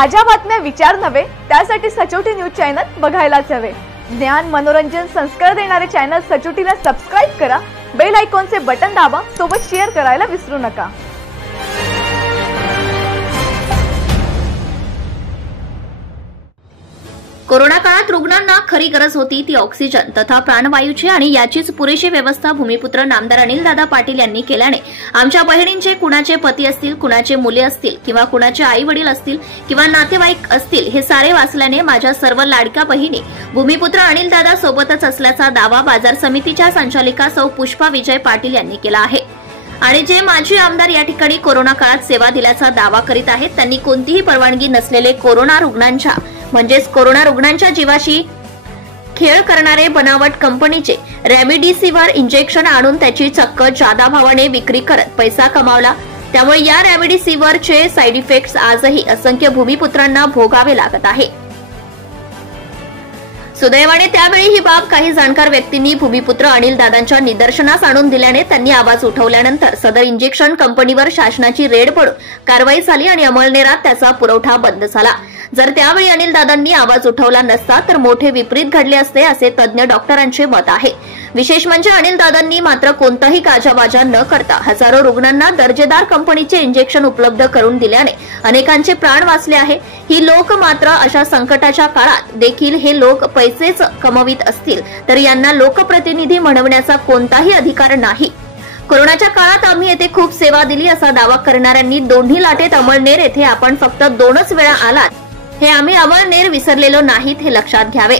ताज्या बातम्या विचार नव्हे, त्यासाठी सचोटी न्यूज चॅनल बघायलाच हवे। ज्ञान मनोरंजन संस्कार देणारे चॅनल सचोटीला सबस्क्राइब करा, बेल आयकॉनचे बटन दाबा, सोबत शेअर करायला विसरू नका। कोरोना काळात रुग्णांना खरी गरज होती ती ऑक्सिजन तथा प्राणवायूची, आणि याचीच पुरेशी व्यवस्था भूमिपुत्र नामदार अनिलदादा पाटील यांनी केल्याने आमच्या बहिणींचे कुणाचे पती असतील, कुणाचे मुले असतील किंवा कुणाचे आई वडील असतील किंवा नातेवाईक असतील, हे सारे वाचल्याने माझ्या सर्व लाडक्या बहिणी भूमिपुत्र अनिलदादा सोबतच असल्याचा दावा बाजार समितीच्या संचालिका सौ पुष्पा विजय पाटील यांनी केला आहे। आणि जे माजी आमदार या ठिकाणी कोरोना काळात सेवा दिल्याचा दावा करीत आहेत, त्यांनी कोणतीही परवानगी नसलेले कोरोना रुग्णांच्या जीवाशी खेळ करणारे बनावट कंपनीचे रेमडेसिवीर इंजेक्शन आणून त्याची चक्क जादा भावाने विक्री करत पैसा कमावला। त्यामुळे या रेमडेसिवीरचे साइड इफेक्ट्स आजही असंख्य भूमिपुत्रांना भोगावे लागत आहे। सुदैवाने त्यावेळी ही बाब काही जाणकार व्यक्तींनी भूमिपुत्र अनिलदादांच्या निदर्शनास आणून दिल्याने त्यांनी आवाज उठवल्यानंतर सदर इंजेक्शन कंपनीवर शासनाची रेड पडून कारवाई झाली आणि अमळनेरात त्याचा पुरवठा बंद झाला। जर त्यावेळी अनिलदादांनी आवाज उठवला नसता तर मोठे विपरीत घडले असते, असे तज्ञ डॉक्टरांचे मत आहे। विशेष म्हणजे अनिलदादांनी मात्र कोणताही गाजावाजा न करता हजारो रुग्णांना दर्जेदार कंपनीचे इंजेक्शन उपलब्ध करून दिल्याने अनेकांचे प्राण वाचले आहे। ही लोक मात्र अशा संकटाच्या काळात देखील हे लोक पैसेच कमवित असतील तर यांना लोकप्रतिनिधी म्हणवण्याचा कोणताही अधिकार नाही। कोरोनाच्या काळात आम्ही येथे खूप सेवा दिली असा दावा करणाऱ्यांनी दोन्ही लाटेत अमळनेर येथे आपण फक्त 2च वेळा आलात, हे आम्ही अमळनेर विसरलेलो नाहीत, हे लक्षात घ्यावे।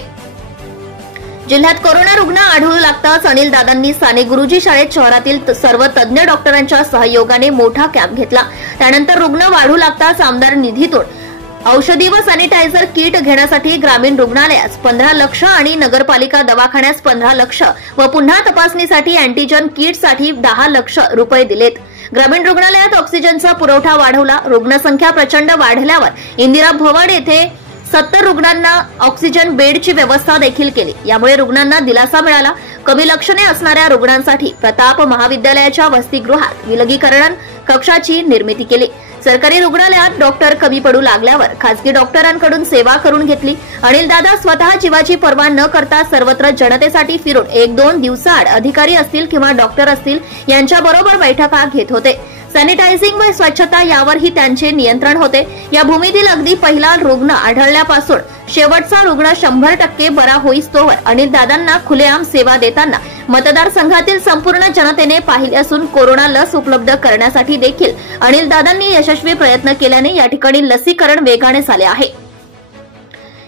जिल्ह्यात कोरोना रुग्ण आढळू लागताच अनिलदादांनी साने गुरुजी शाळेत शहरातील सर्व तज्ञ डॉक्टरांच्या सहयोगाने मोठा कॅम्प घेतला। त्यानंतर रुग्ण वाढू लागताच आमदार निधीतून औषधी व सॅनिटायझर किट घेण्यासाठी ग्रामीण रुग्णालयास 15 लाख आणि नगरपालिका दवाखान्यास 15 लाख व पुन्हा तपासणीसाठी अँटीजन किटसाठी 10 लाख रुपये दिलेत। ग्रामीण रुग्णालयात ऑक्सिजनचा पुरवठा वाढवला। रुग्णसंख्या प्रचंड वाढल्यावर इंदिरा भवन येथे 70 रुग्णांना ऑक्सिजन बेडची व्यवस्था देखील केली। यामुळे रुग्णांना दिलासा मिळाला। कमी लक्षणे असणाऱ्या रुग्णांसाठी प्रताप महाविद्यालयाच्या वसतिगृहात विलगीकरण कक्षाची निर्मिती केली। सरकारी रुग्णालयात डॉक्टर कमी पडू लागल्यावर खासगी डॉक्टरांकडून सेवा करून घेतली। अनिलदादा स्वतः जीवाची पर्वा न करता सर्वत्र जनतेसाठी फिरून 1-2 दिवसाआड अधिकारी असतील किंवा डॉक्टर असतील यांच्याबरोबर बैठका घेत होते। सॅनिटायझिंग व स्वच्छता यावरही त्यांचे नियंत्रण होते। या भूमीतील अगदी पहिला रुग्ण आढळल्यापासून शेवटचा रुग्ण 100% बरा होईस्तोवर अनिलदादांना खुलेआम सेवा देताना मतदारसंघातील संपूर्ण जनतेने पाहिले असून कोरोना लस उपलब्ध करण्यासाठी देखील अनिलदादांनी यशस्वी प्रयत्न केल्याने या ठिकाणी लसीकरण वेगाने झाले आहे।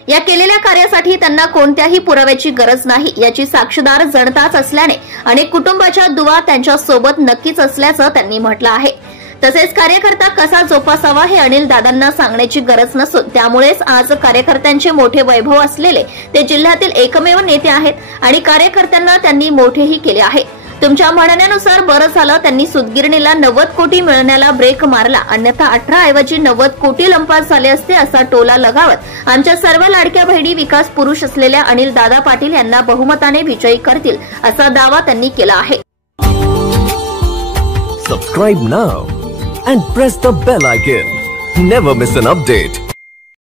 या केलेल्या कार्यासाठी त्यांना कोणत्याही पुराव्याची गरज नाही, याची साक्षीदार जनताच असल्याने अनेक कुटुंबाच्या दुवा त्यांच्या सोबत नक्कीच असल्याचं त्यांनी म्हटलं आहे। तसेच कार्यकर्ता कसा जोपासावा हे अनिलदादांना सांगण्याची गरज नसून त्यामुळेच आज कार्यकर्त्यांचे मोठे वैभव असलेले ते जिल्ह्यातील एकमेव नेते आहेत आणि कार्यकर्त्यांना त्यांनी मोठेही केले आहे। तुमच्या म्हणण्यानुसार बरं झालं त्यांनी सुतगिरणीला 90 कोटी मिळण्याला ब्रेक मारला, अन्यथा 18 ऐवजी 90 कोटी लंपास झाले असते, असा टोला लगावत आमच्या सर्व लाडक्या बहिणी विकास पुरुष असलेल्या अनिलदादा पाटील यांना बहुमताने विजयी करतील असा दावा त्यांनी केला आहे। Subscribe now and press the bell icon. Never miss an update.